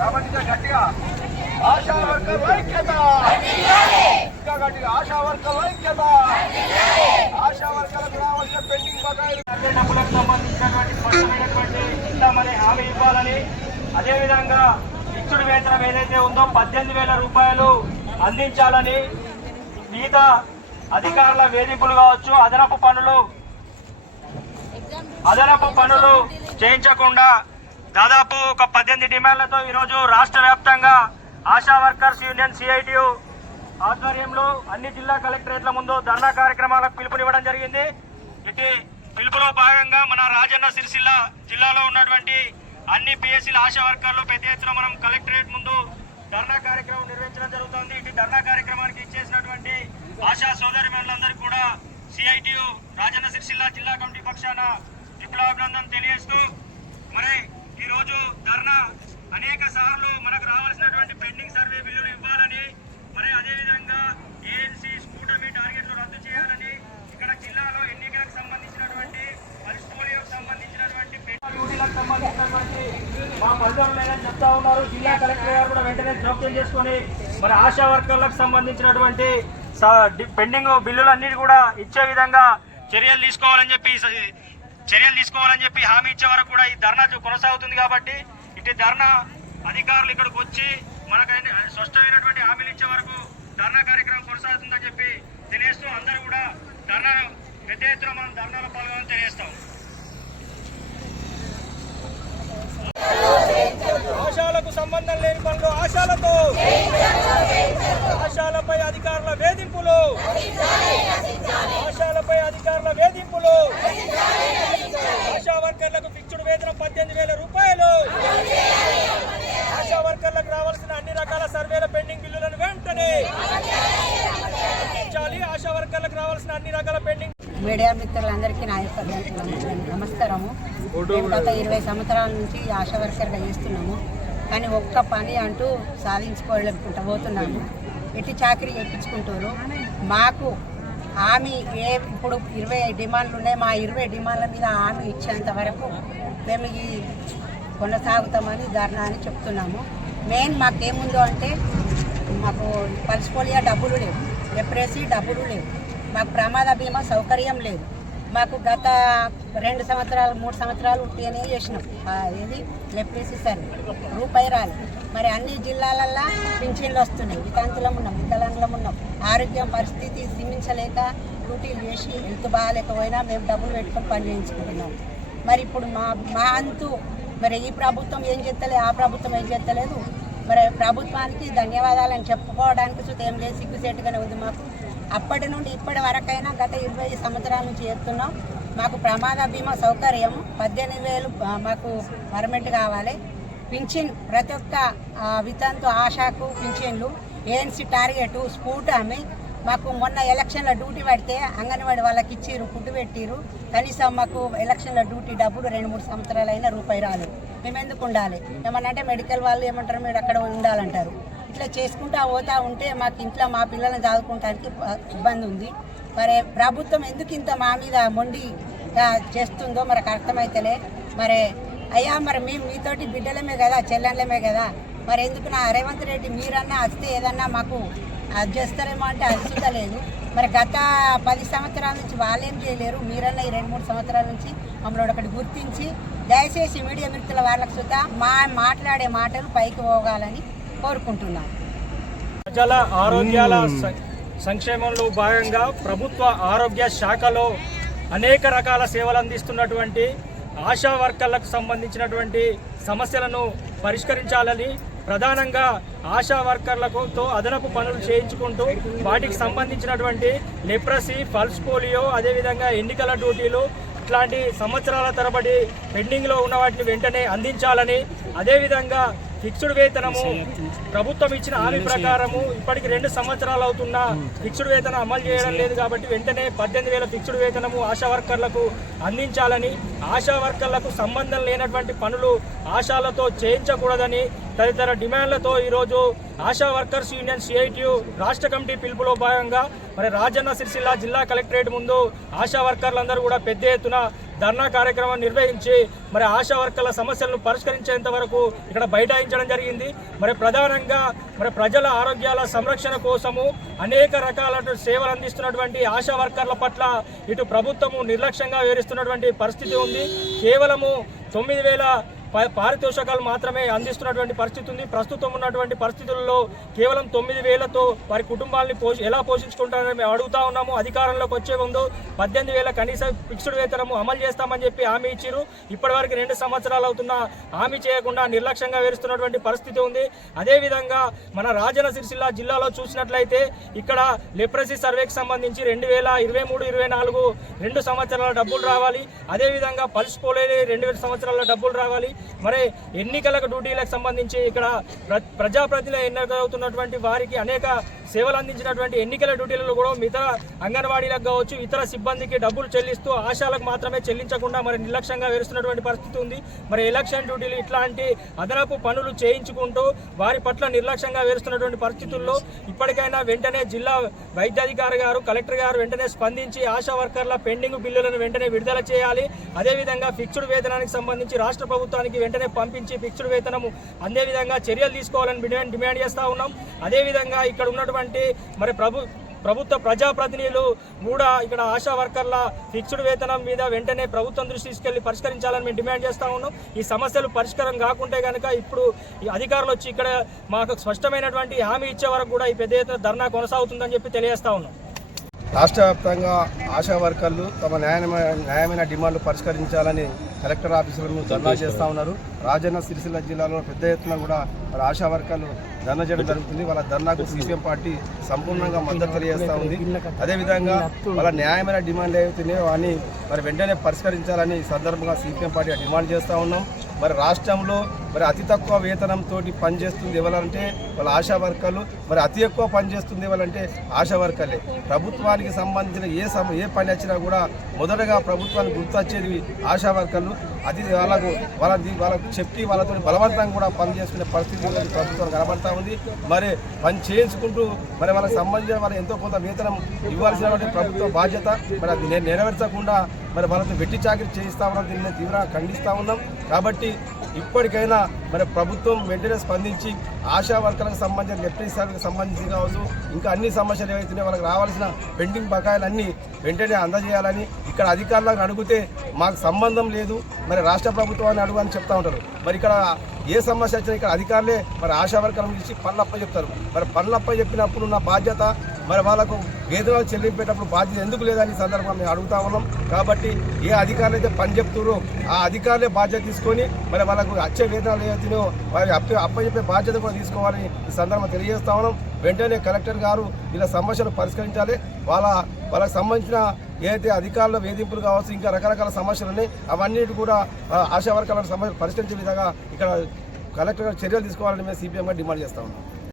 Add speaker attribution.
Speaker 1: రామనిగా గట్టిగా ఆశా వర్కర్ ఐక్యత. ఇంకా గట్టిగా ఆశా ఐక్యత. ఆశా వర్కర్లకు రావాల్సిన పెండింగ్ బకాయిలు.
Speaker 2: డబ్బులకు సంబంధించినటువంటి స్పష్టమైనటువంటి ఇస్తామని హామీ ఇవ్వాలని అదేవిధంగా ఇచ్చుడు వేతనం ఏదైతే ఉందో పద్దెనిమిది వేల రూపాయలు అందించాలని మిగతా అధికారుల వేధింపులు కావచ్చు అదనపు పనులు అదనపు పనులు చేయించకుండా దాదాపు ఒక పద్దెనిమిది డిమాండ్లతో ఈరోజు రాష్ట్ర వ్యాప్తంగా ఆశా వర్కర్స్ యూనియన్ సిఐటియు ఆధ్వర్యంలో అన్ని జిల్లా కలెక్టరేట్ల ముందు ధర్నా కార్యక్రమాలకు పిలుపునివ్వడం జరిగింది. ఇటు పిలుపులో భాగంగా మన రాజన్న సిరిసిల్ల జిల్లాలో ఉన్నటువంటి అన్ని పిఎస్సీల ఆశా వర్కర్లు పెద్ద ఎత్తున మనం కలెక్టరేట్ ముందు ధర్నా కార్యక్రమం నిర్వహించడం జరుగుతుంది. ఇటు ధర్నా కార్యక్రమానికి ఇచ్చేసినటువంటి ఆశా సోదరి మనులందరికీ కూడా సిఐటియు రాజన్న సిరిసిల్ల జిల్లా కమిటీ పక్షాన విప్లవాభినందన తెలియజేస్తూ మరి ఈరోజు ధర్నా అనేక సార్లు మనకు రావాల్సినటువంటి పెండింగ్ సర్వే బిల్లులు ఇవ్వాలని మరి అదేవిధంగా ఏఎన్సీ స్కూటమీ టార్గెట్లు రద్దు చేయాలని ఇక్కడ జిల్లాలో ఎన్నికలకు సంబంధించినటువంటి పల్స్ పోలియోకి సంబంధించినటువంటి డ్యూటీలకు సంబంధించినటువంటి మా పనులు లేదని చెప్తా ఉన్నారు. జిల్లా కలెక్టర్ గారు కూడా వెంటనే జోక్యం చేసుకొని మరి ఆశా వర్కర్లకు సంబంధించినటువంటి స- పెండింగ్ బిల్లులన్నిటి కూడా ఇచ్చే విధంగా చర్యలు తీసుకోవాలని చెప్పి చర్యలు తీసుకోవాలని చెప్పి హామీ ఇచ్చే వరకు కూడా ఈ ధర్నా కొనసాగుతుంది కాబట్టి ఇటు ధర్నా అధికారులు ఇక్కడికి వచ్చి మనకైన స్పష్టమైనటువంటి హామీలు ఇచ్చే వరకు ధర్నా కార్యక్రమం కొనసాగుతుందని చెప్పి తెలియజేస్తూ అందరూ కూడా ధర్నా పెద్ద ఎత్తున మనం ధర్నాలో పాల్గొని తెలియజేస్తాం. ఆశాలకు సంబంధం లేని పనులు ఆశాలతో. ఆశాలపై అధికారుల వేధింపులు. ఆశాలపై అధికారుల వేధింపులు ఆశా వర్కర్లకు ఫిక్స్డ్ వేతనం పద్దెనిమిది వేల రూపాయలు. ఆశా వర్కర్లకు రావాల్సిన అన్ని రకాల సర్వేల పెండింగ్ బిల్లులను వెంటనే ఆశా వర్కర్లకు రావాల్సిన అన్ని రకాల పెండింగ్
Speaker 3: మీడియా మిత్రులందరికీ నా యొక్క నమస్కారము. మేము గత ఇరవై సంవత్సరాల నుంచి ఆశా వర్కర్గా చేస్తున్నాము. కానీ ఒక్క పని అంటూ సాధించుకోలేకుంటూ పోతున్నాము ఎట్టి చాకరీ చేయించుకుంటారు. మాకు హామీ ఏ ఇప్పుడు ఇరవై డిమాండ్లు ఉన్నాయి మా ఇరవై డిమాండ్ల మీద హామీ ఇచ్చేంత వరకు మేము ఈ కొనసాగుతామని ధర్నా అని చెప్తున్నాము. మెయిన్ మాకేముందో అంటే మాకు పల్స్ పోలియా డబ్బులు లేవు ఎప్రెసీ డబ్బులు లేవు. మాకు ప్రమాద బీమా సౌకర్యం లేదు. మాకు గత రెండు సంవత్సరాలు మూడు సంవత్సరాలు ఉట్టిగానే చేసినాం. ఇది లెప్రేసీ సర్వే రూపాయి రాలి మరి అన్ని జిల్లాలల్లో పింఛన్లు వస్తున్నాయి. వితాంతులం ఉన్నాం వికలాంగులం ఉన్నాం. ఆరోగ్యం పరిస్థితి సిమించలేక డ్యూటీలు చేసి హెల్త్ బాగాలేకపోయినా మేము డబ్బులు పెట్టుకొని పని చేయించుకుంటున్నాం. మరి ఇప్పుడు మా మా అంతు మరి ఈ ప్రభుత్వం ఏం చేస్తలేదు ఆ ప్రభుత్వం ఏం చేస్తలేదు. మరి ప్రభుత్వానికి ధన్యవాదాలని చెప్పుకోవడానికి సుత ఏం లేదు సిగ్గుసేటుగానే ఉంది మాకు. అప్పటి నుండి ఇప్పటి వరకైనా గత ఇరవై సంవత్సరాల నుంచి చేస్తున్నాం. మాకు ప్రమాద బీమా సౌకర్యం పద్దెనిమిది వేలు మాకు పర్మిట్ కావాలి. పింఛన్ ప్రతి ఒక్క వితంతు ఆశాకు పింఛన్లు ఏఎన్సీ టార్గెట్ స్కూట్ ఆమె మాకు మొన్న ఎలక్షన్ల డ్యూటీ పడితే అంగన్వాడి వాళ్ళకి ఇచ్చిర్రు ఫుడ్ పెట్టిర్రు. కనీసం మాకు ఎలక్షన్ల డ్యూటీ డబ్బులు రెండు మూడు సంవత్సరాలు అయినా రూపాయి రాలేదు. మేము ఎందుకు ఉండాలి? ఏమన్నా అంటే మెడికల్ వాళ్ళు ఏమంటారు మీరు అక్కడ ఉండాలంటారు. ఇట్లా చేసుకుంటా పోతా ఉంటే మాకు ఇంట్లో మా పిల్లల్ని చదువుకోవటానికి ఇబ్బంది ఉంది. మరి ప్రభుత్వం ఎందుకు ఇంత మా మీద మొండి చేస్తుందో మనకు అర్థమైతలే. మరి అయ్యా మరి మేము మీతోటి బిడ్డలమే కదా చెల్లెళ్ళమే కదా. మరి ఎందుకు నా రేవంత్ రెడ్డి మీరన్నా వస్తే ఏదన్నా మాకు అది చేస్తారేమో అంటే అది లేదు. మరి గత పది సంవత్సరాల నుంచి వాళ్ళేం చేయలేరు. మీరన్నా ఈ రెండు మూడు సంవత్సరాల నుంచి మమ్మల్ని ఒకటి గుర్తించి దయచేసి మీడియా మిత్రుల వాళ్ళకు సుతా మా మాట్లాడే మాటలు పైకి పోగాలని కోరుకుంటున్నాను.
Speaker 2: ప్రజల ఆరోగ్యాల సంక్షేమంలో భాగంగా ప్రభుత్వ ఆరోగ్య శాఖలో అనేక రకాల సేవలు అందిస్తున్నటువంటి ఆశా వర్కర్లకు సంబంధించినటువంటి సమస్యలను పరిష్కరించాలని ప్రధానంగా ఆశా వర్కర్లకు తో అదనపు పనులు చేయించుకుంటూ వాటికి సంబంధించినటువంటి లెప్రసీ పల్స్ పోలియో అదేవిధంగా ఎన్నికల డ్యూటీలు ఇట్లాంటి సంవత్సరాల తరబడి పెండింగ్లో ఉన్న వాటిని వెంటనే అందించాలని అదేవిధంగా ఫిక్స్డ్ వేతనము ప్రభుత్వం ఇచ్చిన హామీ ప్రకారము ఇప్పటికి రెండు సంవత్సరాలు అవుతున్నా ఫిక్స్డ్ వేతనం అమలు చేయడం లేదు కాబట్టి వెంటనే పద్దెనిమిది వేల ఫిక్స్డ్ వేతనము ఆశా వర్కర్లకు అందించాలని ఆశా వర్కర్లకు సంబంధం లేనటువంటి పనులు ఆశాలతో చేయించకూడదని తదితర డిమాండ్లతో ఈరోజు ఆశా వర్కర్స్ యూనియన్ సిఐటియు రాష్ట్ర కమిటీ పిలుపులో భాగంగా మరి రాజన్న సిరిసిల్ల జిల్లా కలెక్టరేట్ ముందు ఆశా వర్కర్లందరూ కూడా పెద్ద ఎత్తున ధర్నా కార్యక్రమం నిర్వహించి మరి ఆశా వర్కర్ల సమస్యలను పరిష్కరించేంత వరకు ఇక్కడ బైఠాయించడం జరిగింది. మరి ప్రధానంగా మరి ప్రజల ఆరోగ్యాల సంరక్షణ కోసము అనేక రకాల సేవలు అందిస్తున్నటువంటి ఆశా వర్కర్ల పట్ల ఇటు ప్రభుత్వము నిర్లక్ష్యంగా వివరిస్తున్నటువంటి పరిస్థితి ఉంది. కేవలము తొమ్మిది వేల పారితోషకాలు మాత్రమే అందిస్తున్నటువంటి పరిస్థితి ఉంది. ప్రస్తుతం ఉన్నటువంటి పరిస్థితుల్లో కేవలం తొమ్మిది వేలతో వారి కుటుంబాలని పోషి ఎలా పోషించుకుంటారని మేము అడుగుతా ఉన్నాము. అధికారంలోకి వచ్చే ముందు పద్దెనిమిది వేల కనీస ఫిక్స్డ్ వేతనము అమలు చేస్తామని చెప్పి హామీ ఇచ్చారు ఇప్పటివరకు రెండు సంవత్సరాలు అవుతున్నా హామీ చేయకుండా నిర్లక్ష్యంగా వేరుస్తున్నటువంటి పరిస్థితి ఉంది. అదేవిధంగా మన రాజన సిరిసిల్ల జిల్లాలో చూసినట్లయితే ఇక్కడ లెప్రసీ సర్వేకి సంబంధించి రెండు వేల ఇరవై మూడు ఇరవై నాలుగు రెండు సంవత్సరాల డబ్బులు రావాలి. అదేవిధంగా పల్స్ పోలేని రెండు వేల సంవత్సరాల డబ్బులు రావాలి. మరి ఎన్నికలకు డ్యూటీలకు సంబంధించి ఇక్కడ ప్ర ప్రజాప్రతినిధులు ఎన్నికవుతున్నటువంటి వారికి అనేక సేవలు అందించినటువంటి ఎన్నికల డ్యూటీలలో కూడా ఇతర అంగన్వాడీలకు కావచ్చు ఇతర సిబ్బందికి డబ్బులు చెల్లిస్తూ ఆశాలకు మాత్రమే చెల్లించకుండా మరి నిర్లక్ష్యంగా వేరుస్తున్నటువంటి పరిస్థితి ఉంది. మరి ఎలక్షన్ డ్యూటీలు ఇట్లాంటి అదనపు పనులు చేయించుకుంటూ వారి పట్ల నిర్లక్ష్యంగా వేరుస్తున్నటువంటి పరిస్థితుల్లో ఇప్పటికైనా వెంటనే జిల్లా వైద్యాధికారి గారు కలెక్టర్ గారు వెంటనే స్పందించి ఆశా వర్కర్ల పెండింగ్ బిల్లులను వెంటనే విడుదల చేయాలి. అదేవిధంగా ఫిక్స్డ్ వేతనానికి సంబంధించి రాష్ట్ర ప్రభుత్వానికి వెంటనే పంపించి ఫిక్స్డ్ వేతనము. అందే విధంగా చర్యలు తీసుకోవాలని డిమాండ్ డిమాండ్ చేస్తూ ఉన్నాం. అదేవిధంగా ఇక్కడ ఉన్నటువంటి మరి ప్రభు ప్రభుత్వ ప్రజాప్రతినిధులు కూడా ఇక్కడ ఆశా వర్కర్ల ఫిక్స్డ్ వేతనం మీద వెంటనే ప్రభుత్వం దృష్టి తీసుకెళ్ళి పరిష్కరించాలని మేము డిమాండ్ చేస్తా ఉన్నాం. ఈ సమస్యలు పరిష్కారం కాకుంటే కనుక ఇప్పుడు ఈ అధికారులు వచ్చి ఇక్కడ మాకు స్పష్టమైనటువంటి హామీ ఇచ్చే వరకు కూడా ఈ పెద్ద ఎత్తున ధర్నా కొనసాగుతుందని చెప్పి తెలియజేస్తా ఉన్నాం.
Speaker 1: రాష్ట్ర వ్యాప్తంగా ఆశా వర్కర్లు తమ న్యాయమైన న్యాయమైన డిమాండ్లు పరిష్కరించాలని కలెక్టర్ ఆఫీసులను ధర్నా చేస్తూ ఉన్నారు. రాజన్న సిరిసిల్ల జిల్లాలో పెద్ద ఎత్తున కూడా మరి ఆశా వర్కర్లు ధర్నా చేయడం జరుగుతుంది. వాళ్ళ ధర్నాకు సిపిఎం పార్టీ సంపూర్ణంగా మద్దతు తెలియజేస్తూ ఉంది. అదేవిధంగా వాళ్ళ న్యాయమైన డిమాండ్లు ఏవైతున్నాయో అని మరి వెంటనే పరిష్కరించాలని సందర్భంగా సిపిఎం పార్టీ డిమాండ్ చేస్తూ ఉన్నాం. మరి రాష్ట్రంలో మరి అతి తక్కువ వేతనంతో పనిచేస్తుంది ఎవరంటే వాళ్ళ ఆశా వర్కర్లు. మరి అతి ఎక్కువ పనిచేస్తుంది ఎవరంటే ఆశా వర్కర్లే. ప్రభుత్వానికి సంబంధించిన ఏ సమ ఏ పని వచ్చినా కూడా మొదటగా ప్రభుత్వానికి గుర్తొచ్చేది ఆశా వర్కర్లు. అది వాళ్ళకు వాళ్ళ వాళ్ళకు చెప్పి వాళ్ళతో బలవంతంగా కూడా పని చేసుకునే పరిస్థితి ప్రభుత్వం కనబడతా ఉంది. మరి పని చేయించుకుంటూ మరి వాళ్ళకి సంబంధించిన వాళ్ళ ఎంతో కొంత వేతనం ఇవ్వాల్సినటువంటి ప్రభుత్వ బాధ్యత మరి అది నెరవేర్చకుండా మరి వాళ్ళతో వెట్టి చాకరీ చేయిస్తా ఉన్నాం. దీన్ని మేము తీవ్రంగా ఖండిస్తా ఉన్నాం. కాబట్టి ఇప్పటికైనా మరి ప్రభుత్వం వెంటనే స్పందించి ఆశా వర్కర్లకు సంబంధించిన డిప్యూటీ సర్వీకి సంబంధించి కావచ్చు ఇంకా అన్ని సమస్యలు ఏవైతున్నాయో వాళ్ళకి రావాల్సిన పెండింగ్ బకాయిలన్నీ వెంటనే అందజేయాలని ఇక్కడ అధికారులకు అడిగితే మాకు సంబంధం లేదు మరి రాష్ట్ర ప్రభుత్వాన్ని అడుగు అని చెప్తా ఉంటారు. మరి ఇక్కడ ఏ సమస్య వచ్చినా ఇక్కడ అధికారులే మరి ఆశా వర్కర్ల ఇచ్చి పనులప్ప చెప్తారు. మరి పనులప్ప చెప్పినప్పుడు నా బాధ్యత మరి వాళ్ళకు వేతనాలు చెల్లింపేటప్పుడు బాధ్యత ఎందుకు లేదని సందర్భంగా మేము అడుగుతా ఉన్నాం. కాబట్టి ఏ అధికారులు అయితే పని చెప్తారో ఆ అధికారులే బాధ్యత తీసుకొని మరి వాళ్ళకు వచ్చే వేతనాలు ఏవైతున్నాయో వారి అప్ప అప్పచెప్పే బాధ్యత కూడా తీసుకోవాలని ఈ సందర్భంగా తెలియజేస్తా ఉన్నాం. వెంటనే కలెక్టర్ గారు ఇలా సమస్యలు పరిష్కరించాలి. వాళ్ళ వాళ్ళకి సంబంధించిన ఏదైతే అధికారుల వేధింపులు కావచ్చు ఇంకా రకరకాల సమస్యలు ఉన్నాయి అవన్నీ కూడా ఆశా వర్గాల సమస్యలు పరిష్కరించే విధంగా ఇక్కడ కలెక్టర్ గారు చర్యలు తీసుకోవాలని మేము సిపిఎంగా డిమాండ్ చేస్తా ఉన్నాం.